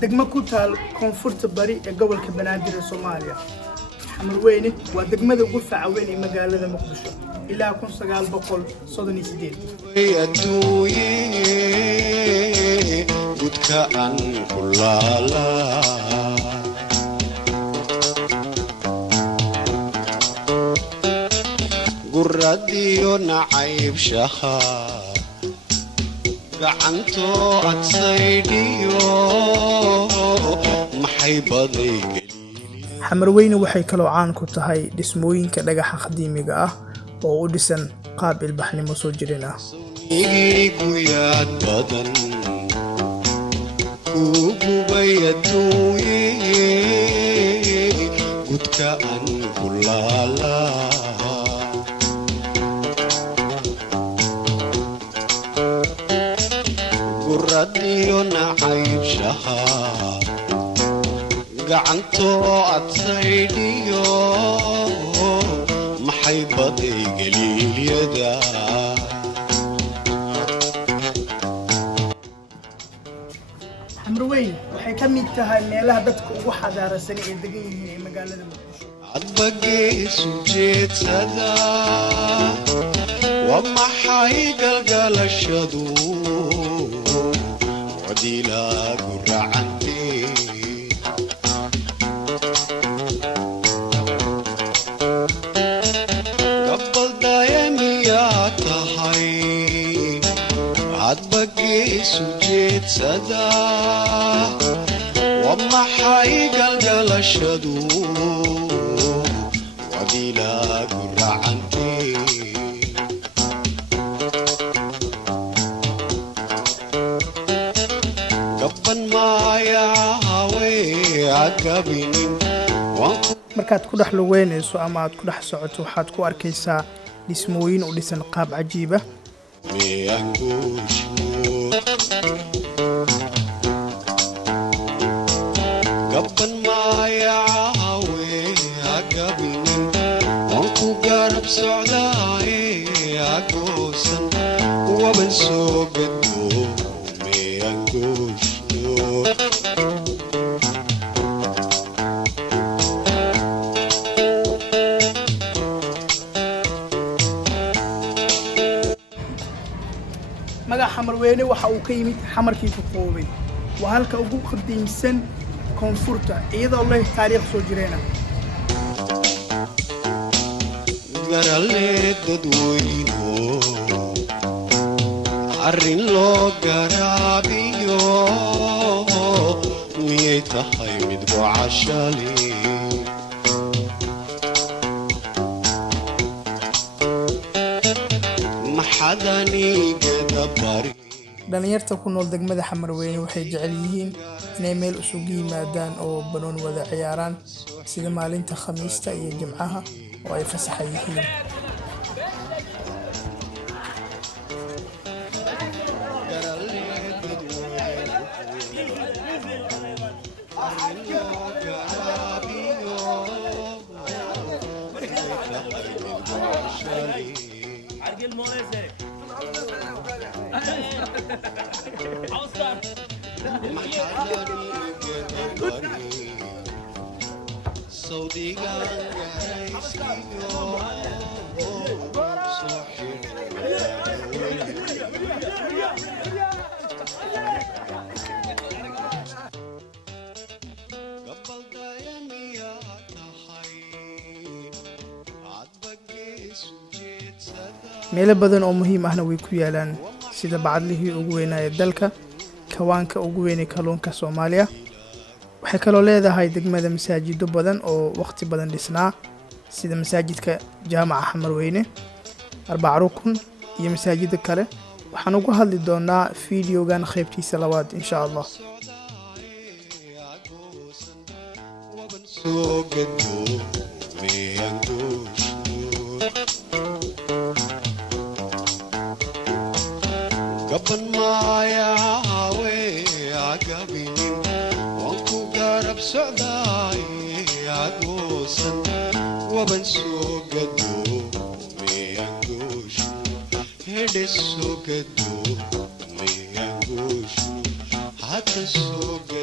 degmo ku taal koonfurta bari ee gobolka Banaadir ee Soomaaliya. Xamarweyne waa degmada ugu faca weyn ee magaalada Muqdisho ilaa 1938. gudka aan kulala guradiyo nacayb shaha gacanto adsaydiyo maxay baday Xamarweyne waxay kaloo caan ku tahay dhismooyinka dhagaxa qadiimiga ah oo u dhisan qaab ilbaxnimo soo jireen ah. guyaad badan kugubayatuye gudka aan kulala guradiyo nacayb shaha gacanto adsaydiyo maxay baday galiilyada Xamarweyne waxay ka mid tahay meelaha dadka ugu xadaarasan ee degan yihiin ee magaalada Muqdisho. adbageesu jeedsada waa maxay galgalashadu wadilaagu racantee gabaldayamiyaa tahay adbageesu jeedsada waa maxay galgalashadu wadilaagu racantee gaban maayahawe agabinin markaad ku dhex lugeynayso ama aad ku dhex socoto waxaad ku arkaysaa dhismooyin u dhisan qaab cajiib ah. gaban maayahawe agabinin waan ku garab socdaaye agoosan waban soo gado meanguushno magaca Xamarweyne waxa uu ka yimid xamarkii ku qoobay waa halka ugu qadiimsan koonfurta iyadoo leh taariikh soo jireen ah. garale dadweyno arrin loo garaabiyo miyay tahay mid gocashale maxadanigada bari dhalinyarta ku nool degmada Xamarweyne waxay jecel yihiin inay meel isugu yimaadaan oo banoon wada ciyaaraan sida maalinta Khamiista iyo Jimcaha oo ay fasax yihiin. meelo badan oo muhiim ahna way ku yaalaan sida bacadlihii ugu weynaa ee dalka, kawaanka ugu weyn ee kalluunka Soomaaliya. waxay kaloo leedahay degmada masaajido badan oo waqti badan dhisnaa sida masaajidka jaamaca Xamarweyne, Arbaca Rukun iyo masaajida kale. waxaan ugu hadli doonaa fiidiyogan qaybtiisa labaad insha Allah. gaban maayahawe agabinin waan ku garab socdaaye agoosan waban soo gado meanguushno hedhe soo gado meanguushno hata soo gado